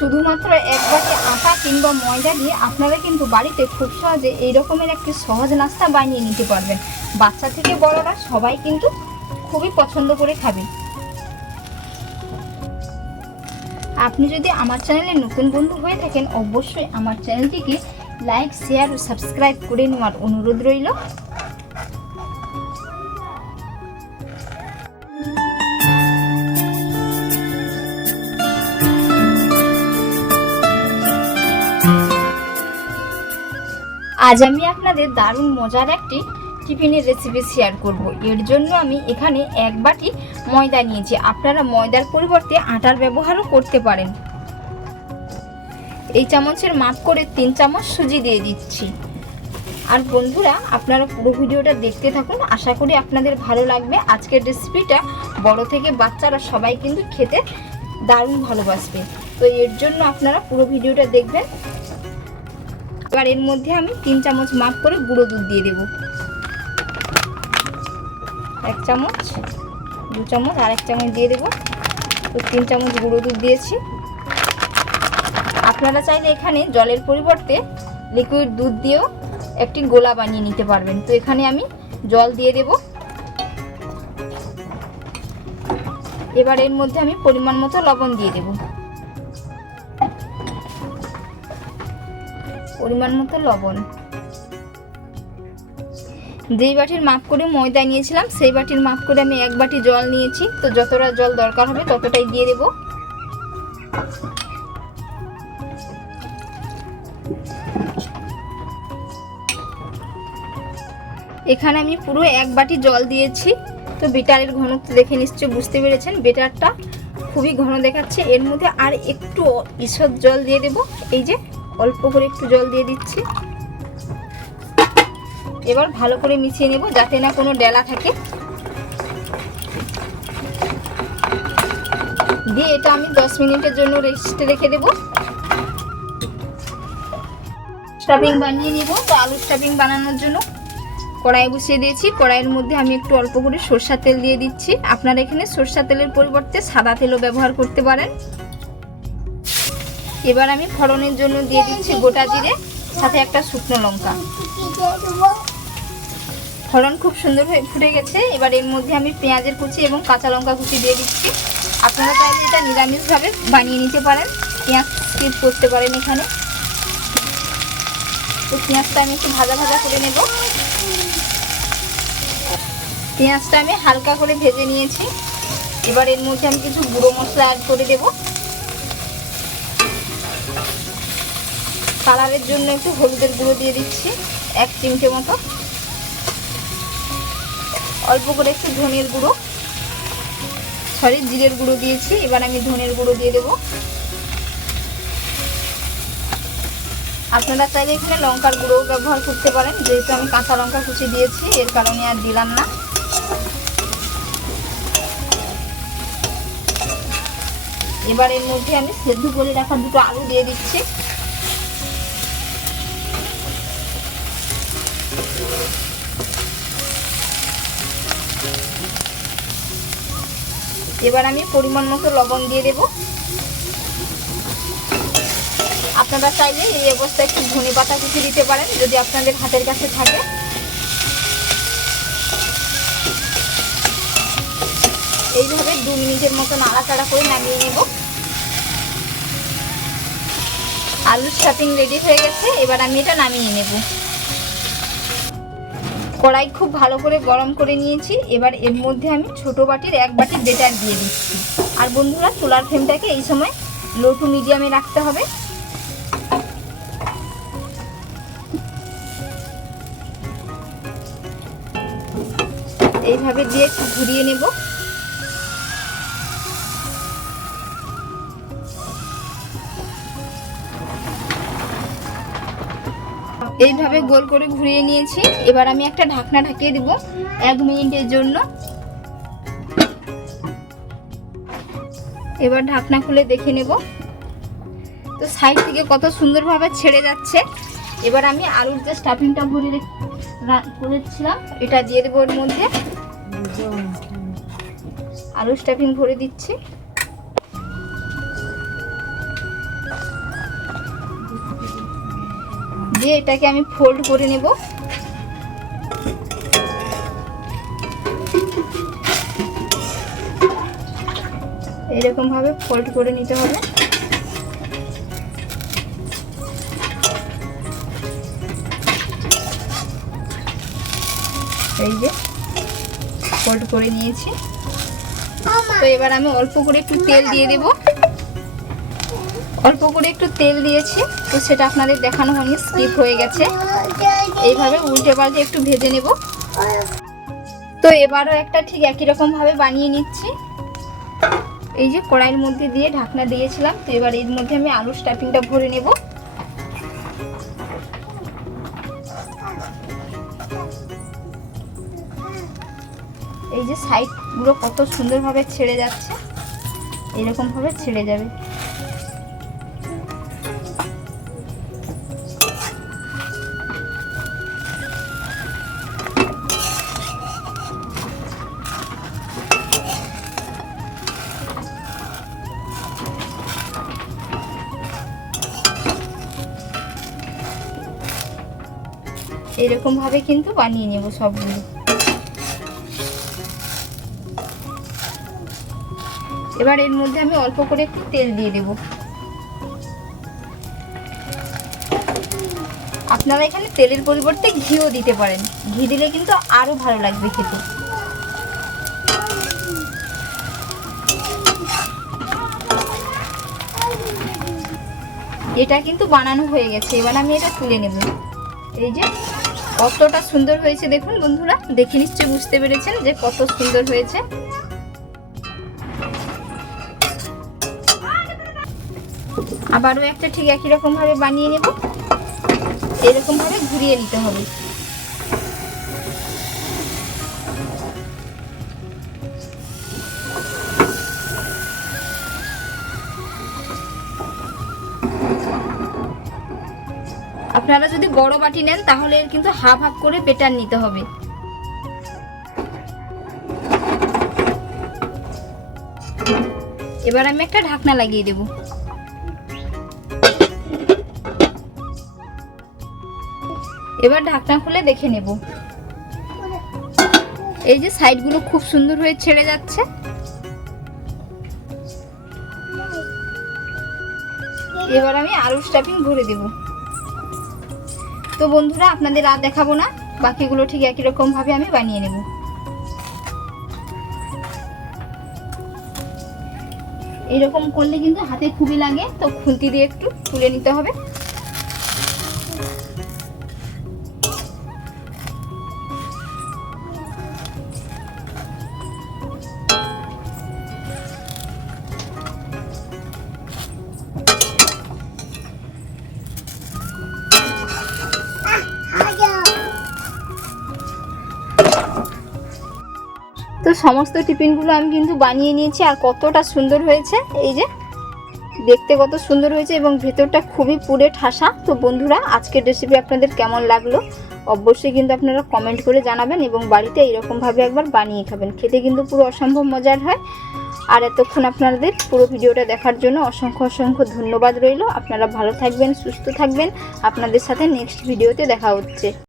শুধুমাত্র এক বাটি আটা কিংবা ময়দা দিয়ে আপনারা কিন্তু বাড়িতে খুব সহজে এই রকমের একটি সহজ নাস্তা বানিয়ে নিতে পারবেন। বাচ্চা থেকে বড়রা সবাই কিন্তু খুবই পছন্দ করে খাবে। আপনি যদি আমার চ্যানেলে নতুন বন্ধু হয়ে থাকেন, অবশ্যই আমার চ্যানেলটিকে লাইক, শেয়ার ও সাবস্ক্রাইব করে নেওয়ার অনুরোধ রইল। আজ আমি আপনাদের দারুণ মজার একটি টিফিনের রেসিপি শেয়ার করব। এর জন্য আমি এখানে এক বাটি ময়দা নিয়েছি। আপনারা ময়দার পরিবর্তে আটার ব্যবহারও করতে পারেন। এই চামচের মাপ করে তিন চামচ সুজি দিয়ে দিচ্ছি। আর বন্ধুরা, আপনারা পুরো ভিডিওটা দেখতে থাকুন। আশা করি আপনাদের ভালো লাগবে। আজকের রেসিপিটা বড় থেকে বাচ্চারা সবাই কিন্তু খেতে দারুণ ভালোবাসবে। তো এর জন্য আপনারা পুরো ভিডিওটা দেখবেন। এবার এর মধ্যে আমি তিন চামচ মাপ করে গুঁড়ো দুধ দিয়ে দেব। এক চামচ, দু চামচ, আর এক চামচ দিয়ে দেবো। তো তিন চামচ গুঁড়ো দুধ দিয়েছি। আপনারা চাইলে এখানে জলের পরিবর্তে লিকুইড দুধ দিয়েও একটি গোলা বানিয়ে নিতে পারবেন। তো এখানে আমি জল দিয়ে দেব। এবার এর মধ্যে আমি পরিমাণ মতো লবণ দিয়ে দেবো। পরিমাণ মতো লবণ। যেই বাটির মাপ করে ময়দা নিয়েছিলাম, সেই বাটির মাপ করে আমি এক বাটি জল নিয়েছি। তো যতটা জল দরকার হবে ততটাই দিয়ে দেব। এখানে আমি পুরো এক বাটি জল দিয়েছি। তো বেটারের ঘনত্ব দেখে নিশ্চয়ই বুঝতে পেরেছেন, বেটারটা খুবই ঘন দেখাচ্ছে। এর মধ্যে আর একটু ঈষৎ জল দিয়ে দেব। এই যে অল্প করে একটু জল দিয়ে দিচ্ছি। এবার ভালো করে মিশিয়ে নেব যাতে না কোনো ডেলা থাকে। দিয়ে এটা আমি দশ মিনিটের জন্য রেস্টে রেখে দেব। স্টাফিং বানিয়ে নিব। তো আলু স্টাফিং বানানোর জন্য কড়াই বসিয়ে দিয়েছি। কড়াইয়ের মধ্যে আমি একটু অল্প করে সরষার তেল দিয়ে দিচ্ছি। আপনারা এখানে সরষার তেলের পরিবর্তে সাদা তেলও ব্যবহার করতে পারেন। এবার আমি ফড়নের জন্য দিয়ে দিচ্ছি গোটা জিরে, সাথে একটা শুকনো লঙ্কা। ফড়ন খুব সুন্দর হয়ে ফুটে গেছে। এবার এর মধ্যে আমি পেঁয়াজের কুচি এবং কাঁচা লঙ্কা কুচি দিয়ে দিচ্ছি। আপনারা চাইলে এটা নিরামিষভাবে বানিয়ে নিতে পারেন। পেঁয়াজ স্কিপ করতে পারেন এখানে। তো পেঁয়াজটা আমি একটু ভাজা ভাজা করে নেব। পেঁয়াজটা আমি হালকা করে ভেজে নিয়েছি। এবার এর মধ্যে আমি কিছু গুঁড়ো মশলা অ্যাড করে দেবো। কালারের জন্য একটু হলুদের গুঁড়ো দিয়ে দিচ্ছি, এক চিমটে মতো। অল্প করে একটু ধনের গুঁড়ো। সরি, জিরের গুঁড়ো দিয়েছি, এবার আমি ধনের গুঁড়ো দিয়ে দেবো। আপনারা চাইলে এখানে লঙ্কার গুঁড়োও ব্যবহার করতে পারেন, যেহেতু আমি কাঁচা লঙ্কা কুচি দিয়েছি, এর কারণে আর দিলাম না। এবার এর মধ্যে আমি সেদ্ধ করে রাখা দুটো আলু দিয়ে দিচ্ছি। এবার আমি পরিমাণ মতো লবণ দিয়ে দেব। আপনারা চাইলে এই অবস্থায় একটু ধনে পাতা কুচি দিতে পারেন, যদি আপনাদের হাতের কাছে থাকে। এইভাবে দু মিনিটের মতো নাড়াচাড়া করে নামিয়ে নেব। আলুর স্টাফিং রেডি হয়ে গেছে, এবার আমি এটা নামিয়ে নেব। কড়াই খুব ভালো করে গরম করে নিয়েছি। এবার এর মধ্যে আমি ছোট বাটির এক বাটি বেটার দিয়ে দিচ্ছি। আর বন্ধুরা, চুলার ফ্লেমটাকে এই সময় লো টু মিডিয়ামে রাখতে হবে। এইভাবে দিয়ে একটু ঘুরিয়ে নেব। এইভাবে গোল করে ঘুরিয়ে নিয়েছি। এবার আমি একটা ঢাকনা ঢাকিয়ে দিব এক মিনিটের জন্য। এবার ঢাকনা খুলে দেখে নেব। তো সাইড থেকে কত সুন্দরভাবে ছেড়ে যাচ্ছে। এবার আমি আলুর যে স্টাফিংটা ভরে করেছিলাম, এটা দিয়ে দেবো ওর মধ্যে। আলু স্টাফিং ভরে দিচ্ছি। দিয়ে এটাকে আমি ফোল্ড করে নেব। এরকম ভাবে ফোল্ড করে নিতে হবে। এই যে ফোল্ড করে নিয়েছি। তো এবার আমি অল্প করে একটু তেল দিয়ে দেব। অল্প করে একটু তেল দিয়েছি, তো সেটা আপনাদের দেখানো হয়নি স্কিপ হয়ে গেছে। এইভাবে উল্টে পাল্টে একটু ভেজে নেব। তো এবারও একটা ঠিক একই রকম ভাবে বানিয়ে নিচ্ছি। এই যে কড়াইয়ের মধ্যে দিয়ে ঢাকনা দিয়েছিলাম, তো এবার এর মধ্যে আমি আলু স্টাফিংটা ভরে নেব। এই যে সাইডগুলো কত সুন্দরভাবে ছেড়ে যাচ্ছে, এরকম ভাবে ছেড়ে যাবে। এরকম ভাবে কিন্তু বানিয়ে নেব সবগুলো। এবার এর মধ্যে আমি অল্প করে একটু তেল দিয়ে দেব। আপনারা এখানে তেলের পরিবর্তে ঘিও দিতে পারেন। ঘি দিলে কিন্তু আরও ভালো লাগবে খেতে। এটা কিন্তু বানানো হয়ে গেছে। এবার আমি এটা তুলে নেব। এই যে কতটা সুন্দর হয়েছে দেখুন বন্ধুরা। দেখে নিশ্চয় বুঝতে পেরেছেন যে কত সুন্দর হয়েছে। আবারও একটা ঠিক একই রকম ভাবে বানিয়ে নেব। এরকম ভাবে ঘুরিয়ে নিতে হবে। আপনারা যদি বড় বাটি নেন, তাহলে এর কিন্তু হাফ হাফ করে পেটার নিতে হবে। এবার আমি একটা ঢাকনা লাগিয়ে দেব। এবার ঢাকনা খুলে দেখে নেব। এই যে সাইডগুলো খুব সুন্দর হয়ে ছেড়ে যাচ্ছে। এবার আমি আলু স্টাফিং ভরে দেব। তো বন্ধুরা, আপনাদের আর দেখাবো না। বাকিগুলো ঠিক একই রকম ভাবে আমি বানিয়ে নেব। এরকম করলে কিন্তু হাতে খুবই লাগে, তো খুলতি দিয়ে একটু তুলে নিতে হবে। তো সমস্ত টিফিনগুলো আমি কিন্তু বানিয়ে নিয়েছি, আর কতটা সুন্দর হয়েছে। এই যে, দেখতে কত সুন্দর হয়েছে এবং ভেতরটা খুবই পুরে ঠাসা। তো বন্ধুরা, আজকের রেসিপি আপনাদের কেমন লাগল? অবশ্যই কিন্তু আপনারা কমেন্ট করে জানাবেন এবং বাড়িতে এইরকমভাবে একবার বানিয়ে খাবেন। খেতে কিন্তু পুরো অসম্ভব মজার হয়। আর এতক্ষণ আপনাদের পুরো ভিডিওটা দেখার জন্য অসংখ্য অসংখ্য ধন্যবাদ রইল। আপনারা ভালো থাকবেন, সুস্থ থাকবেন। আপনাদের সাথে নেক্সট ভিডিওতে দেখা হচ্ছে।